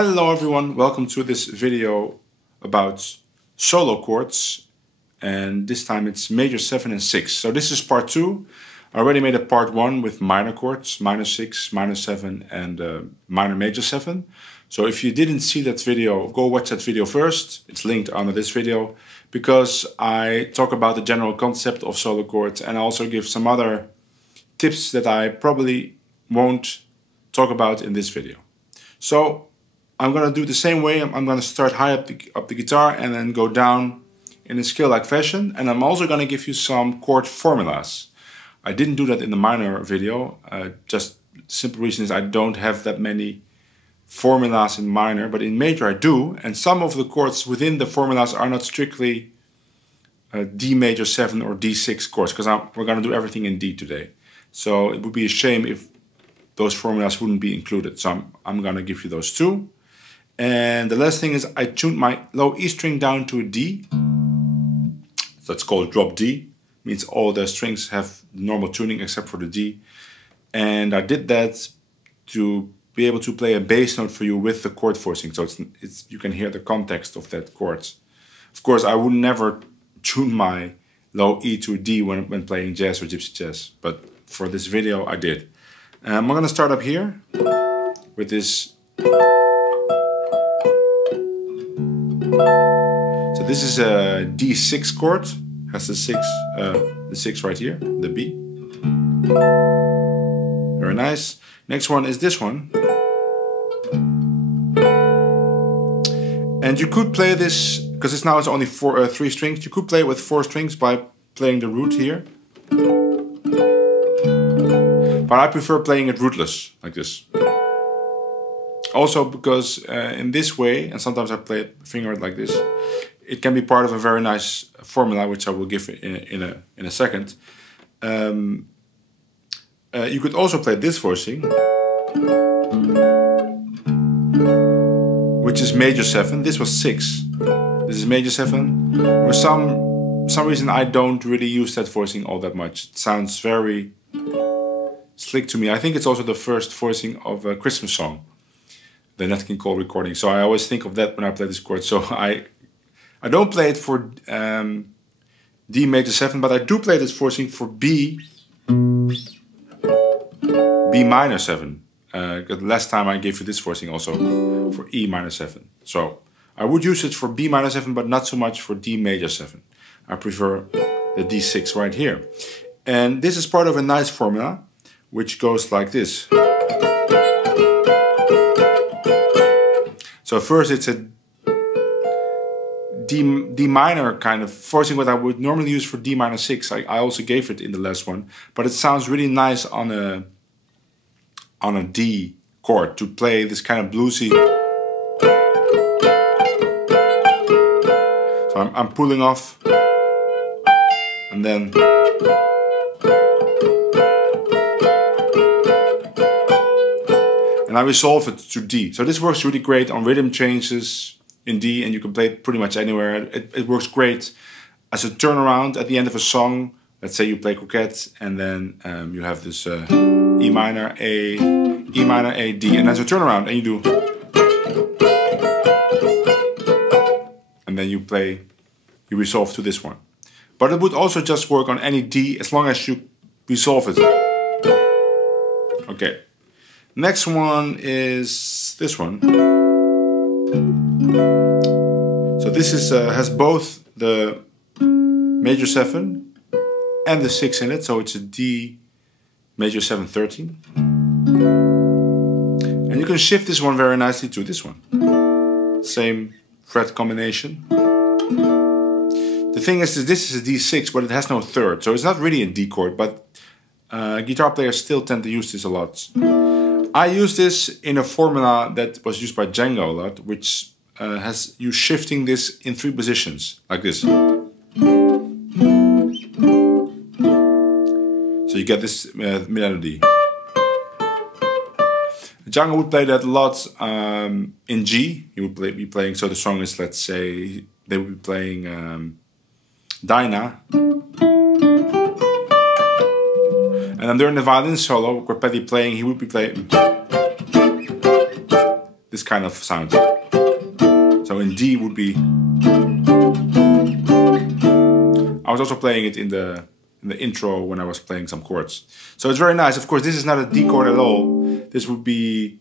Hello everyone, welcome to this video about solo chords, and this time it's major 7 and 6. So this is part 2. I already made a part 1 with minor chords, minor 6, minor 7 and minor major 7. So if you didn't see that video, go watch that video first. It's linked under this video because I talk about the general concept of solo chords and I also give some other tips that I probably won't talk about in this video. So I'm going to do the same way. I'm going to start high up the guitar and then go down in a scale-like fashion. And I'm also going to give you some chord formulas. I didn't do that in the minor video. Just the simple reason is I don't have that many formulas in minor, but in major I do. And some of the chords within the formulas are not strictly D major 7 or D6 chords, because we're going to do everything in D today. So it would be a shame if those formulas wouldn't be included. So I'm going to give you those too. And the last thing is I tuned my low E string down to a D. That's called drop D. Means all the strings have normal tuning except for the D. And I did that to be able to play a bass note for you with the chord voicing. So you can hear the context of that chord. Of course, I would never tune my low E to a D when playing jazz or gypsy jazz. But for this video, I did. I'm going to start up here with this. So this is a D6 chord, has the 6 right here, the B. Very nice. Next one is this one. And you could play this, because it's only 3 strings, you could play it with 4 strings by playing the root here. But I prefer playing it rootless, like this. Also because in this way, and sometimes I play it fingered like this, it can be part of a very nice formula, which I will give in a second. You could also play this voicing, which is major 7. This was 6. This is major 7. For some reason I don't really use that voicing all that much. It sounds very slick to me. I think it's also the first voicing of a Christmas song, the Nat King Cole recording. So I always think of that when I play this chord. So I don't play it for D major 7, but I do play this voicing for B minor 7. The last time I gave you this voicing also for E minor 7. So I would use it for B minor 7, but not so much for D major 7. I prefer the D6 right here. And this is part of a nice formula, which goes like this. So first it's a D minor kind of voicing, what I would normally use for D minor 6. I also gave it in the last one, but it sounds really nice on a D chord to play this kind of bluesy. So I'm pulling off and then and I resolve it to D. So this works really great on rhythm changes in D, and you can play it pretty much anywhere. It works great as a turnaround at the end of a song. Let's say you play Coquette, and then you have this E minor, A, E minor, A, D, and as a turnaround, and you do, and then you resolve to this one. But it would also just work on any D as long as you resolve it. Okay. Next one is this one. So this is has both the major 7 and the 6 in it, so it's a D major 7 13. And you can shift this one very nicely to this one. Same fret combination. The thing is that this is a D6, but it has no third, so it's not really a D chord, but guitar players still tend to use this a lot. I use this in a formula that was used by Django a lot, which has you shifting this in 3 positions, like this. So you get this melody. Django would play that a lot in G. He would be playing, so the song is, let's say, they would be playing Dinah. And then during the violin solo, Corpetti playing, he would be playing this kind of sound. So in D would be. I was also playing it in the intro when I was playing some chords. So it's very nice. Of course, this is not a D chord at all. This would be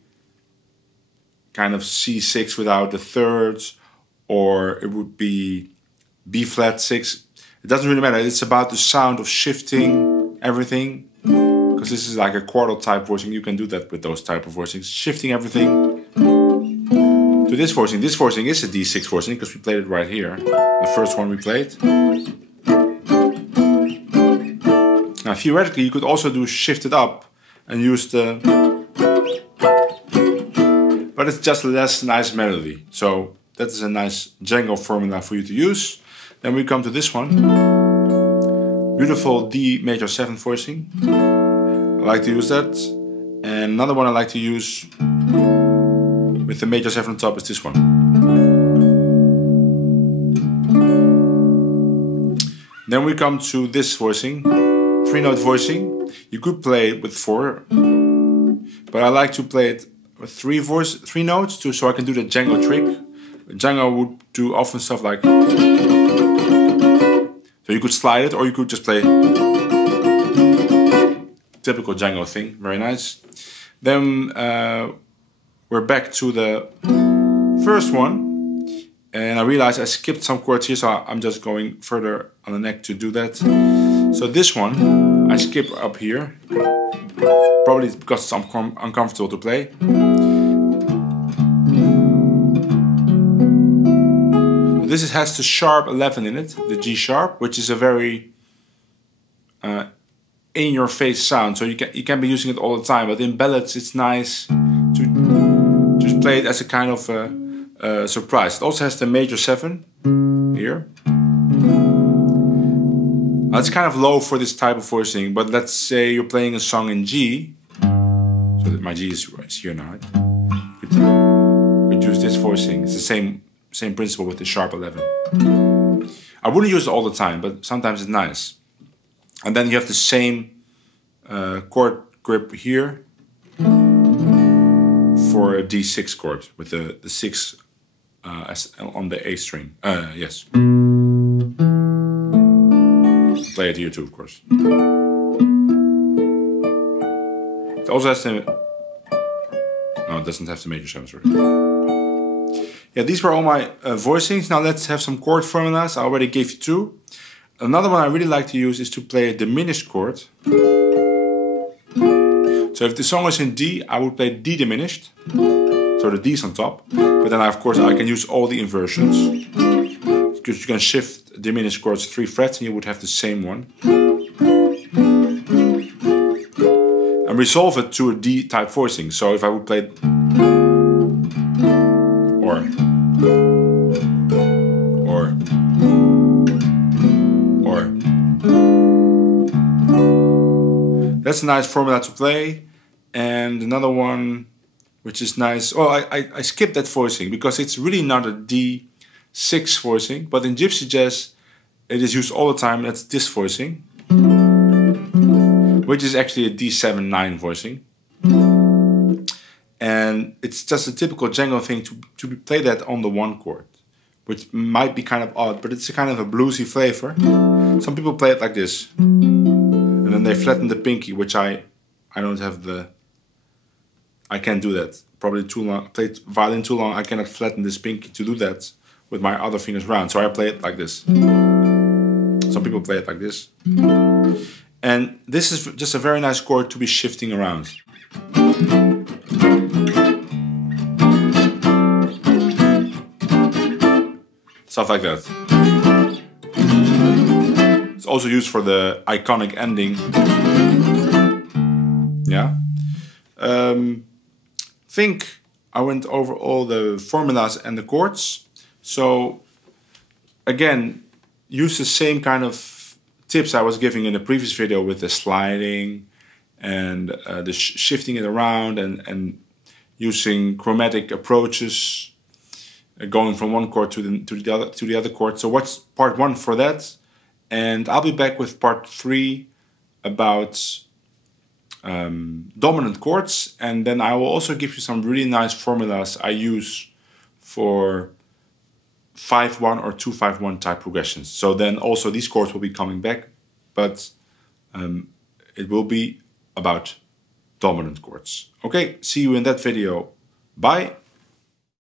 kind of C6 without the thirds, or it would be B flat 6. It doesn't really matter. It's about the sound of shifting everything, because this is like a chordal type voicing. You can do that with those type of voicings. Shifting everything to this voicing. This voicing is a D6 voicing because we played it right here. The first one we played. Now theoretically you could also do shift it up and use the, but it's just a less nice melody. So that is a nice Django formula for you to use. Then we come to this one. Beautiful D major 7 voicing. I like to use that. And another one I like to use with the major 7 on top is this one. Then we come to this voicing, 3-note voicing. You could play it with 4, but I like to play it with 3 notes too, so I can do the Django trick. Django would do often stuff like, so you could slide it, or you could just play typical Django thing. Very nice. Then we're back to the first one, and I realized I skipped some chords here, so I'm just going further on the neck to do that. So this one I skip up here, probably because it's uncomfortable to play. This has the sharp 11 in it, the G sharp, which is a very in-your-face sound. So you can be using it all the time, but in ballads it's nice to just play it as a kind of surprise. It also has the major 7 here. It's kind of low for this type of voicing, but let's say you're playing a song in G. So that my G is here now. Right? You could use this voicing. It's the same principle with the sharp 11. I wouldn't use it all the time, but sometimes it's nice. And then you have the same chord grip here for a D6 chord with the 6 on the A string. Yes. Play it here too, of course. It also has the... No, it doesn't have the major 7, sorry. Yeah, these were all my voicings. Now let's have some chord formulas. I already gave you 2. Another one I really like to use is to play a diminished chord. So if the song is in D, I would play D diminished. So the D is on top. But then of course I can use all the inversions. Because you can shift diminished chords 3 frets and you would have the same one. And resolve it to a D type voicing. So if I would play... Or... That's a nice formula to play. And another one which is nice. Oh, I skipped that voicing because it's really not a D6 voicing, but in Gypsy Jazz it is used all the time. That's this voicing, which is actually a D7-9 voicing. And it's just a typical Django thing to play that on the 1 chord, which might be kind of odd, but it's a kind of a bluesy flavor. Some people play it like this. And then they flatten the pinky, which I don't have the... I can't do that. Probably too long. Played violin too long. I cannot flatten this pinky to do that with my other fingers round. So I play it like this. Some people play it like this. And this is just a very nice chord to be shifting around. Stuff like that. It's also used for the iconic ending. Yeah. I think I went over all the formulas and the chords. So again, use the same kind of tips I was giving in the previous video with the sliding and the shifting it around and using chromatic approaches, going from one chord to the other chord. So watch part 1 for that, and I'll be back with part 3 about dominant chords, and then I will also give you some really nice formulas I use for 5-1 or 2-5-1 type progressions. So then also these chords will be coming back, but it will be about dominant chords. Okay, see you in that video. Bye.